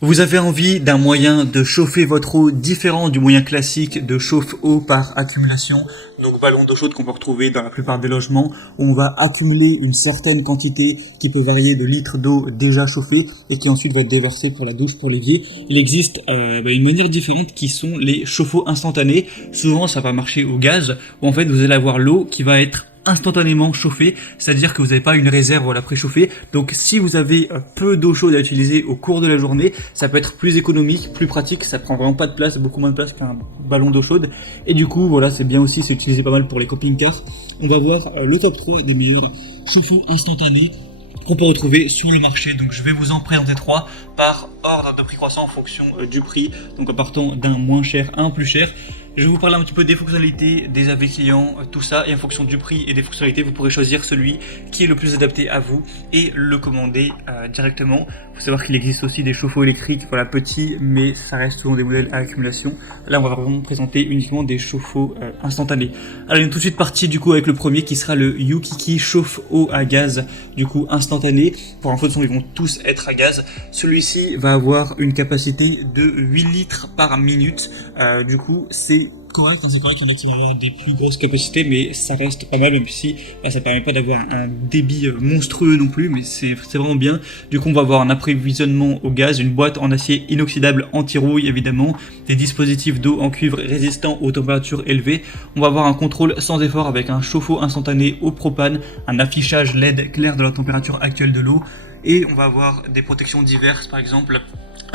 Vous avez envie d'un moyen de chauffer votre eau différent du moyen classique de chauffe-eau par accumulation, donc ballon d'eau chaude qu'on peut retrouver dans la plupart des logements, où on va accumuler une certaine quantité qui peut varier de litres d'eau déjà chauffée et qui ensuite va être déversée pour la douche, pour l'évier. Il existe une manière différente qui sont les chauffe-eau instantanés. Souvent ça va marcher au gaz, où en fait vous allez avoir l'eau qui va être instantanément chauffée, c'est-à-dire que vous n'avez pas une réserve préchauffée. Donc si vous avez peu d'eau chaude à utiliser au cours de la journée, ça peut être plus économique, plus pratique, ça prend vraiment pas de place, beaucoup moins de place qu'un ballon d'eau chaude. Et du coup, voilà, c'est bien aussi, c'est utilisé pas mal pour les camping-cars. On va voir le top 3 des meilleurs chauffe-eau instantanés qu'on peut retrouver sur le marché. Donc je vais vous en présenter 3 par ordre de prix croissant en fonction du prix, donc en partant d'un moins cher à un plus cher. Je vais vous parler un petit peu des fonctionnalités, des avis clients, tout ça, et en fonction du prix et des fonctionnalités, vous pourrez choisir celui qui est le plus adapté à vous et le commander directement. Il faut savoir qu'il existe aussi des chauffe-eau électriques, voilà, petits, mais ça reste souvent des modèles à accumulation. Là, on va vraiment présenter uniquement des chauffe-eau instantanés. Alors, on est tout de suite parti du coup avec le premier qui sera le Yukiki chauffe-eau à gaz, du coup instantané. Pour info de son, ils vont tous être à gaz. Celui-ci va avoir une capacité de 8 litres par minute. Du coup, c'est correct, c'est correct, il y en a qui vont avoir des plus grosses capacités, mais ça reste pas mal, même si ça permet pas d'avoir un débit monstrueux non plus, mais c'est vraiment bien. Du coup, on va avoir un approvisionnement au gaz, une boîte en acier inoxydable anti-rouille évidemment, des dispositifs d'eau en cuivre résistants aux températures élevées. On va avoir un contrôle sans effort avec un chauffe-eau instantané au propane, un affichage LED clair de la température actuelle de l'eau, et on va avoir des protections diverses, par exemple.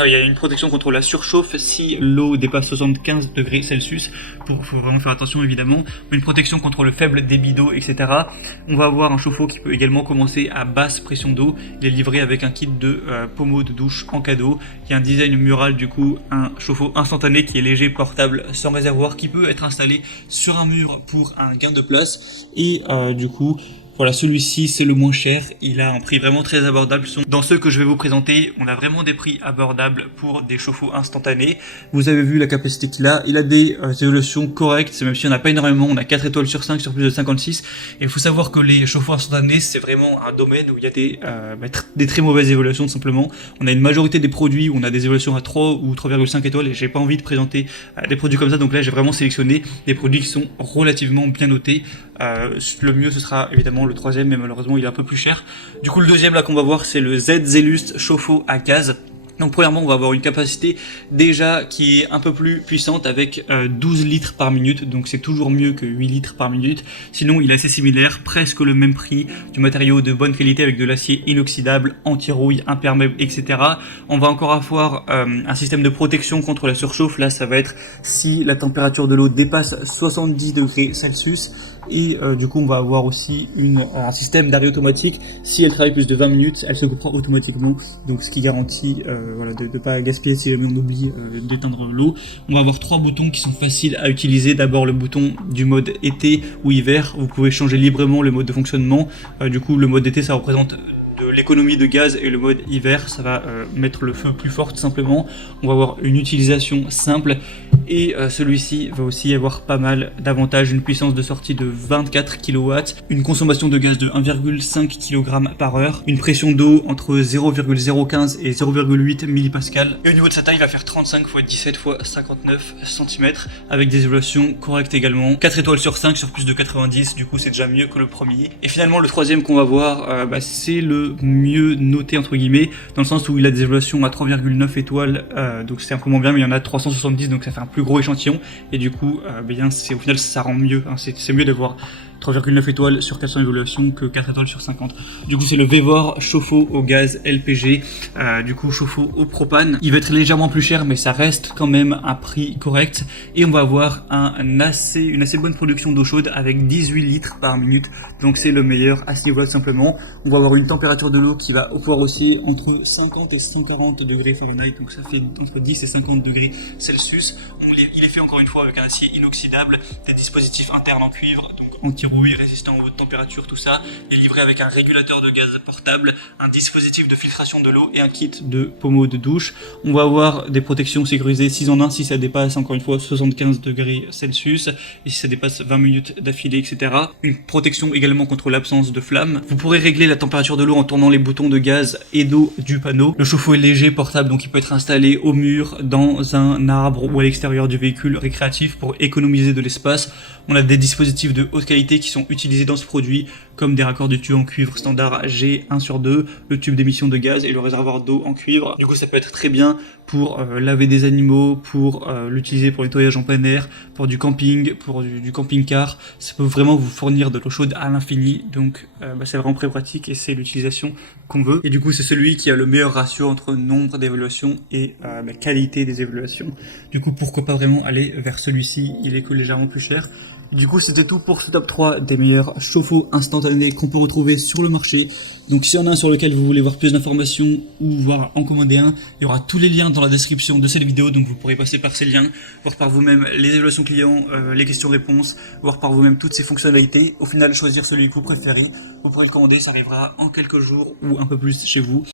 Il y a une protection contre la surchauffe si l'eau dépasse 75 degrés Celsius, faut vraiment faire attention évidemment, une protection contre le faible débit d'eau, etc. On va avoir un chauffe-eau qui peut également commencer à basse pression d'eau, il est livré avec un kit de pommeau de douche en cadeau, il y a un design mural du coup, un chauffe-eau instantané qui est léger, portable, sans réservoir, qui peut être installé sur un mur pour un gain de place, et du coup, voilà, celui-ci c'est le moins cher, il a un prix vraiment très abordable. Dans ceux que je vais vous présenter, on a vraiment des prix abordables pour des chauffe-eau instantanés. Vous avez vu la capacité qu'il a, il a des évolutions correctes, même si on n'a pas énormément, on a 4 étoiles sur 5 sur plus de 56. Et il faut savoir que les chauffe-eau instantanés, c'est vraiment un domaine où il y a des très mauvaises évaluations tout simplement. On a une majorité des produits où on a des évaluations à 3 ou 3,5 étoiles et j'ai pas envie de présenter des produits comme ça, donc là j'ai vraiment sélectionné des produits qui sont relativement bien notés. Le mieux ce sera évidemment le troisième, mais malheureusement il est un peu plus cher. Du coup le deuxième là qu'on va voir c'est le Z Zellust chauffe-eau à gaz. Donc premièrement on va avoir une capacité déjà qui est un peu plus puissante avec 12 litres par minute, donc c'est toujours mieux que 8 litres par minute. Sinon il est assez similaire, presque le même prix, du matériau de bonne qualité avec de l'acier inoxydable, anti-rouille, imperméable, etc. On va encore avoir un système de protection contre la surchauffe, là ça va être si la température de l'eau dépasse 70 degrés Celsius. Et du coup on va avoir aussi un système d'arrêt automatique, si elle travaille plus de 20 minutes elle se coupera automatiquement, donc ce qui garantit voilà, de ne pas gaspiller si jamais on oublie d'éteindre l'eau. On va avoir 3 boutons qui sont faciles à utiliser. D'abord le bouton du mode été ou hiver, vous pouvez changer librement le mode de fonctionnement. Du coup le mode été ça représente de l'économie de gaz et le mode hiver ça va mettre le feu plus fort tout simplement. On va avoir une utilisation simple et celui-ci va aussi avoir pas mal d'avantages, une puissance de sortie de 24 kW, une consommation de gaz de 1,5 kg par heure, une pression d'eau entre 0,015 et 0,8 millipascal, et au niveau de sa taille il va faire 35 x 17 x 59 cm avec des évaluations correctes également, 4 étoiles sur 5 sur plus de 90, du coup c'est déjà mieux que le premier. Et finalement le troisième qu'on va voir c'est le mieux noté entre guillemets, dans le sens où il a des évaluations à 3,9 étoiles, donc c'est un peu moins bien, mais il y en a 370, donc ça fait un plus gros échantillon, et du coup au final ça rend mieux, hein, c'est mieux d'avoir 3,9 étoiles sur 400 évaluations que 4 étoiles sur 50. Du coup c'est le Vevor chauffe-eau au gaz LPG, du coup chauffe-eau au propane. Il va être légèrement plus cher mais ça reste quand même un prix correct, et on va avoir une assez bonne production d'eau chaude avec 18 litres par minute, donc c'est le meilleur à ce niveau là tout simplement. On va avoir une température de l'eau qui va pouvoir osciller entre 50 et 140 degrés Fahrenheit, donc ça fait entre 10 et 50 degrés Celsius. Il est fait encore une fois avec un acier inoxydable, des dispositifs internes en cuivre, donc anti-rouille, résistant aux hautes températures, tout ça. Il est livré avec un régulateur de gaz portable, un dispositif de filtration de l'eau et un kit de pommeau de douche. On va avoir des protections sécurisées 6 en 1 si ça dépasse encore une fois 75 degrés Celsius et si ça dépasse 20 minutes d'affilée, etc. Une protection également contre l'absence de flamme. Vous pourrez régler la température de l'eau en tournant les boutons de gaz et d'eau du panneau. Le chauffe-eau est léger, portable, donc il peut être installé au mur, dans un arbre ou à l'extérieur du véhicule récréatif pour économiser de l'espace. On a des dispositifs de haute qualité qui sont utilisés dans ce produit, comme des raccords de tuyaux en cuivre standard G1/2, le tube d'émission de gaz et le réservoir d'eau en cuivre. Du coup, ça peut être très bien pour laver des animaux, pour l'utiliser pour le nettoyage en plein air, pour du camping, pour du camping-car. Ça peut vraiment vous fournir de l'eau chaude à l'infini, donc c'est vraiment très pratique et c'est l'utilisation qu'on veut. Et du coup, c'est celui qui a le meilleur ratio entre nombre d'évaluations et qualité des évaluations. Du coup, pourquoi pas vraiment aller vers celui-ci, il est que légèrement plus cher. Du coup, c'était tout pour ce top 3 des meilleurs chauffe-eau instantanés qu'on peut retrouver sur le marché. Donc, s'il y en a un sur lequel vous voulez voir plus d'informations ou voir en commander un, il y aura tous les liens dans la description de cette vidéo. Donc, vous pourrez passer par ces liens, voir par vous-même les évaluations clients, les questions-réponses, voir par vous-même toutes ces fonctionnalités. Au final, choisir celui que vous préférez. Vous pourrez le commander, ça arrivera en quelques jours ou un peu plus chez vous.